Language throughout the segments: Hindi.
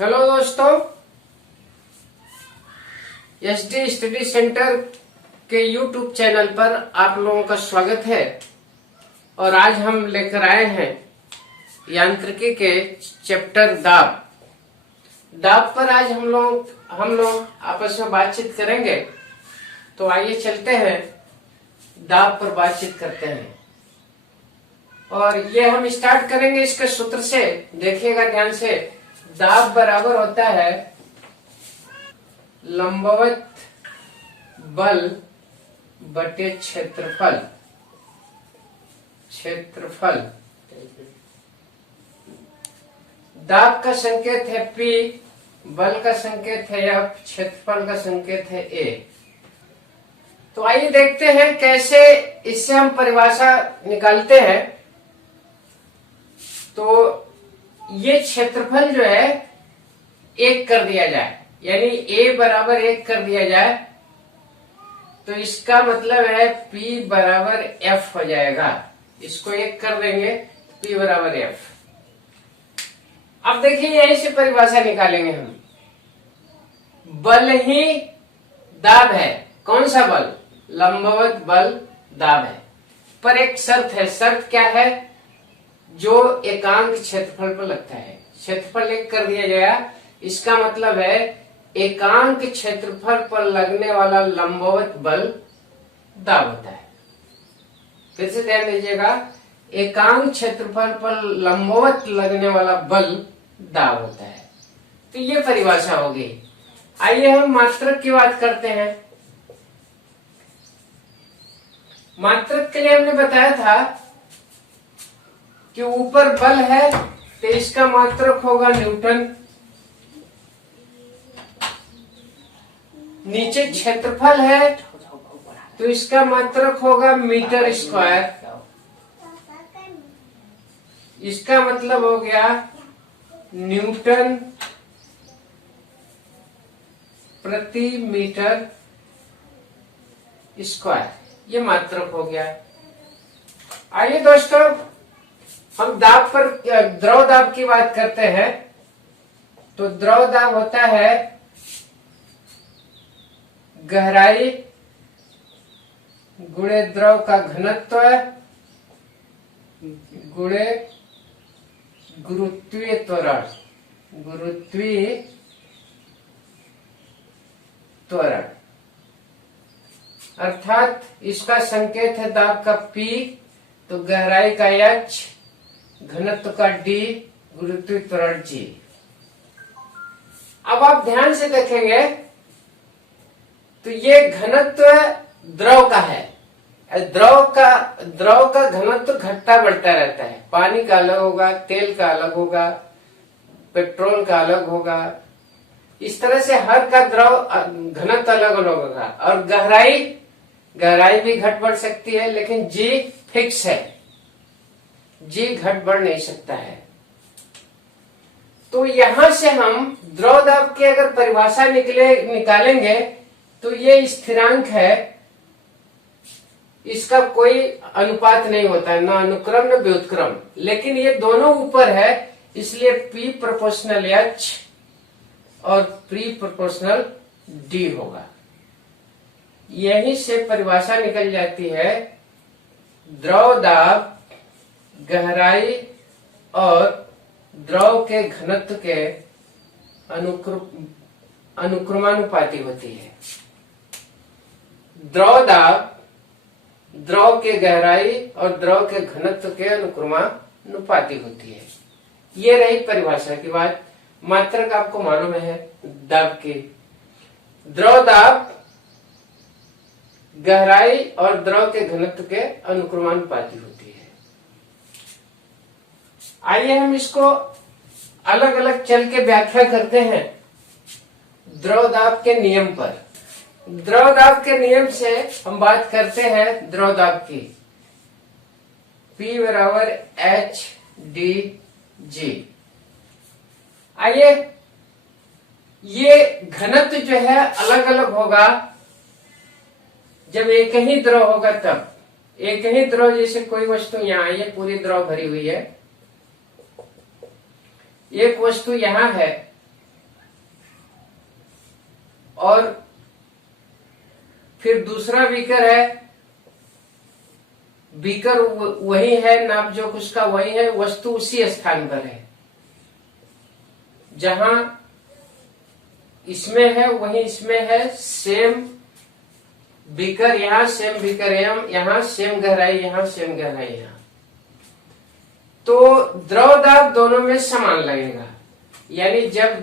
हेलो दोस्तों, एसडी स्टडी सेंटर के यूट्यूब चैनल पर आप लोगों का स्वागत है। और आज हम लेकर आए हैं यांत्रिकी के चैप्टर दाब पर आज हम लोग आपस में बातचीत करेंगे। तो आइए चलते हैं, दाब पर बातचीत करते हैं। और ये हम स्टार्ट करेंगे इसके सूत्र से, देखिएगा ध्यान से। दाब बराबर होता है लंबवत बल बटे क्षेत्रफल। दाब का संकेत है P, बल का संकेत है F, क्षेत्रफल का संकेत है A। तो आइए देखते हैं कैसे इससे हम परिभाषा निकालते हैं। तो ये क्षेत्रफल जो है 1 कर दिया जाए, यानी A बराबर 1 कर दिया जाए, तो इसका मतलब है P बराबर F हो जाएगा। इसको 1 कर देंगे, P बराबर F। अब देखिए यहीं से परिभाषा निकालेंगे हम। बल ही दाब है। कौन सा बल? लंबवत बल दाब है। पर एक शर्त है। शर्त क्या है? जो एकांक क्षेत्रफल पर लगता है। क्षेत्रफल 1 कर दिया गया, इसका मतलब है एकांक क्षेत्रफल पर लगने वाला लंबवत बल दाब होता है। फिर से ध्यान दीजिएगा, एकांक क्षेत्रफल पर लंबवत लगने वाला बल दाब होता है। तो ये परिभाषा होगी। आइए हम मात्रक की बात करते हैं। मात्रक के लिए हमने बताया था कि ऊपर बल है तो इसका मात्रक होगा न्यूटन, नीचे क्षेत्रफल है तो इसका मात्रक होगा मीटर स्क्वायर। इसका मतलब हो गया न्यूटन प्रति मीटर स्क्वायर। ये मात्रक हो गया। आइए दोस्तों, हम दाब पर द्रव दाब की बात करते हैं। तो द्रव दाब होता है गहराई गुणे द्रव का घनत्व गुणे गुरुत्वीय त्वरण। अर्थात इसका संकेत है दाब का P, तो गहराई का H, घनत्व का D, गुरुत्वीय त्वरण G। अब आप ध्यान से देखेंगे तो ये घनत्व द्रव का है। द्रव का घनत्व घटता बढ़ता रहता है। पानी का अलग होगा, तेल का अलग होगा, पेट्रोल का अलग होगा। इस तरह से हर का द्रव घनत्व अलग अलग होगा। और गहराई भी घट बढ़ सकती है, लेकिन G फिक्स है। G घट बढ़ नहीं सकता है। तो यहां से हम द्रव दाब की अगर परिभाषा निकालेंगे तो ये स्थिरांक है, इसका कोई अनुपात नहीं होता है, न अनुक्रम न व्युत्क्रम। लेकिन ये दोनों ऊपर है, इसलिए P प्रोपोर्शनल H और P प्रोपोर्शनल D होगा। यहीं से परिभाषा निकल जाती है द्रव दाब गहराई और द्रव के घनत्व के अनुक्रमानुपाती होती है। द्रव दाब द्रव के गहराई और द्रव के घनत्व के अनुक्रमानुपाती होती है। ये रही परिभाषा की बात। मात्रक आपको मालूम है दाब की। द्रव दाब गहराई और द्रव के घनत्व के अनुक्रमानुपाती होती है। आइए हम इसको अलग अलग चल के व्याख्या करते हैं द्रव दाब के नियम पर। द्रव दाब के नियम से हम बात करते हैं द्रव दाब की। P बराबर H D G। आइए, ये घनत्व जो है अलग अलग होगा जब एक ही द्रव होगा तब। एक ही द्रव, जैसे कोई वस्तु यहाँ आई है, पूरी द्रव भरी हुई है, एक वस्तु यहाँ है और फिर दूसरा बीकर है, बीकर वही है, नाप जोख उसका वही है, वस्तु उसी स्थान पर है। जहां इसमें है वही इसमें है, सेम बीकर यहां, सेम बीकर यहां, सेम गहराई यहां, सेम गहराई यहां। तो द्रव दाब दोनों में समान लगेगा। यानी जब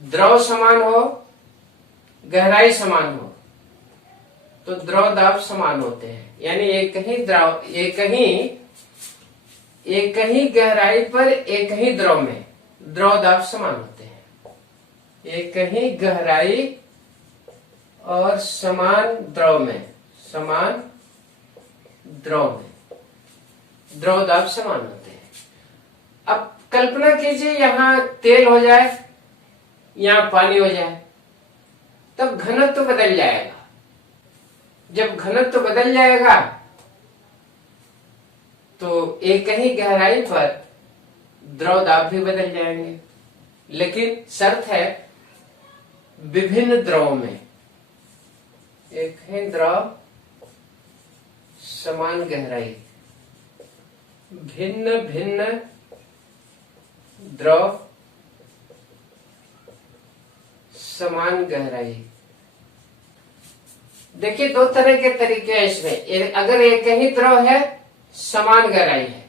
द्रव समान हो, गहराई समान हो, तो द्रव दाब समान होते हैं। यानी एक ही द्रव, एक ही गहराई पर एक ही द्रव में द्रव दाब समान होते हैं। एक ही गहराई और समान द्रव में द्रव दाब समान होते हैं। अब कल्पना कीजिए यहां तेल हो जाए, यहां पानी हो जाए, तब घनत्व तो बदल जाएगा। जब घनत्व तो बदल जाएगा तो एक ही गहराई पर द्रव दाब भी बदल जाएंगे। लेकिन शर्त है विभिन्न द्रव में, एक ही द्रव समान गहराई, भिन्न भिन्न द्रव समान गहराई। देखिए दो तरह के तरीके हैं इसमें। अगर एक ही द्रव है, समान गहराई है,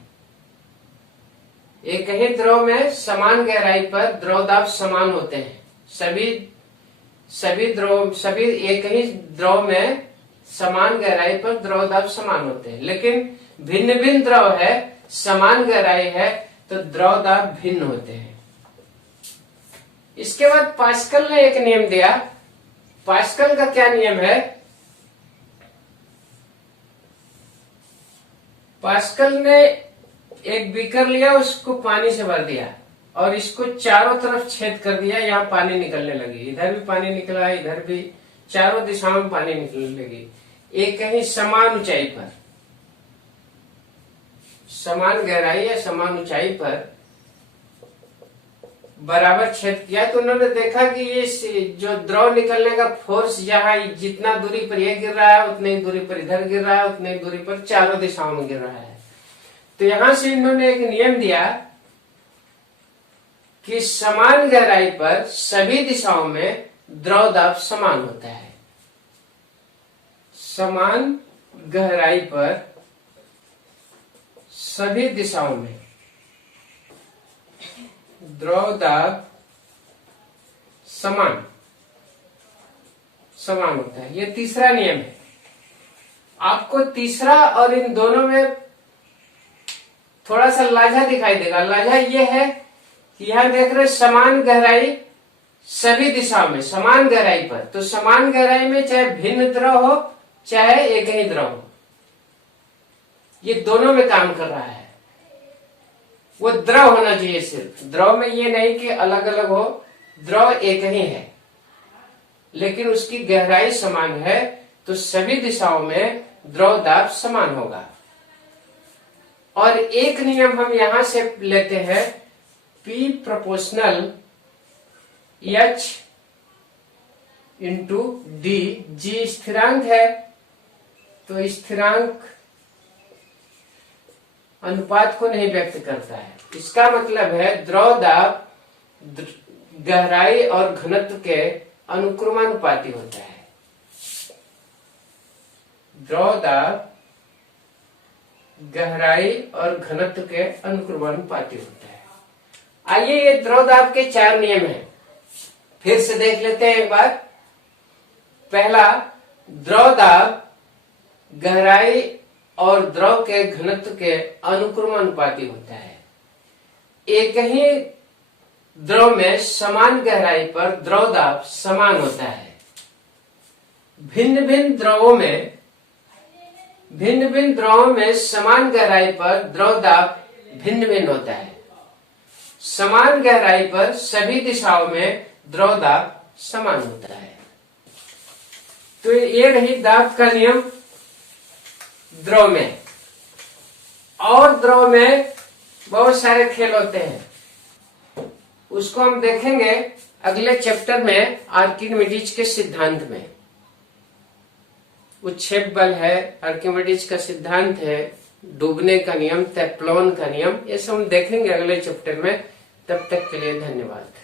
एक ही द्रव में समान गहराई पर द्रव दाब समान होते हैं। सभी एक ही द्रव में समान गहराई पर द्रव दाब समान होते हैं। लेकिन भिन्न भिन्न द्रव है, समान गहराई है, तो द्रव दाब भिन्न होते हैं। इसके बाद पास्कल ने एक नियम दिया। पास्कल का क्या नियम है? पास्कल ने एक बीकर लिया, उसको पानी से भर दिया और इसको चारों तरफ छेद कर दिया। यहाँ पानी निकलने लगी, इधर भी पानी निकला, इधर भी, चारों दिशाओं में पानी निकलने लगी। एक ही समान ऊंचाई पर, समान गहराई या समान ऊंचाई पर बराबर छेद किया, तो उन्होंने देखा कि ये जो द्रव निकलने का फोर्स यहाँ जितना दूरी पर यह गिर रहा है, उतनी दूरी पर इधर गिर रहा है, उतनी दूरी पर चारों दिशाओं में गिर रहा है। तो यहां से इन्होंने एक नियम दिया कि समान गहराई पर सभी दिशाओं में द्रव दाब समान होता है। समान गहराई पर सभी दिशाओं में द्रव दाब समान होता है। ये तीसरा नियम है। आपको तीसरा और इन दोनों में थोड़ा सा लाझा दिखाई देगा। लाझा ये है कि यहां देख रहे समान गहराई सभी दिशाओं में, समान गहराई पर, तो समान गहराई में चाहे भिन्न द्रव हो चाहे एक ही द्रव हो, ये दोनों में काम कर रहा है। वो द्रव होना चाहिए सिर्फ, द्रव में ये नहीं कि अलग अलग हो, द्रव एक ही है लेकिन उसकी गहराई समान है, तो सभी दिशाओं में द्रव दाब समान होगा। और एक नियम हम यहां से लेते हैं, P proportional H into D। G स्थिरांक है, तो स्थिरांक अनुपात को नहीं व्यक्त करता है। इसका मतलब है द्रव दाब गहराई और घनत्व के अनुक्रमानुपाती होता है। द्रव दाब गहराई और घनत्व के अनुक्रमानुपाती होता है। आइए ये द्रव दाब के 4 नियम हैं, फिर से देख लेते हैं एक बार। पहला, द्रव दाब गहराई और द्रव के घनत्व के अनुक्रमानुपाती होता है। एक ही द्रव में समान गहराई पर द्रव दाब समान होता है। भिन्न भिन्न द्रवों में समान गहराई पर द्रव दाब भिन्न भिन्न होता है। समान गहराई पर सभी दिशाओं में द्रव दाब समान होता है। तो ये रही दाब का नियम द्रव में। और द्रव में बहुत सारे खेल होते हैं, उसको हम देखेंगे अगले चैप्टर में आर्किमिडीज के सिद्धांत में। उच्छेद बल है, आर्किमिडीज का सिद्धांत है, डूबने का नियम, टेफ्लॉन का नियम, ये सब हम देखेंगे अगले चैप्टर में। तब तक के लिए धन्यवाद।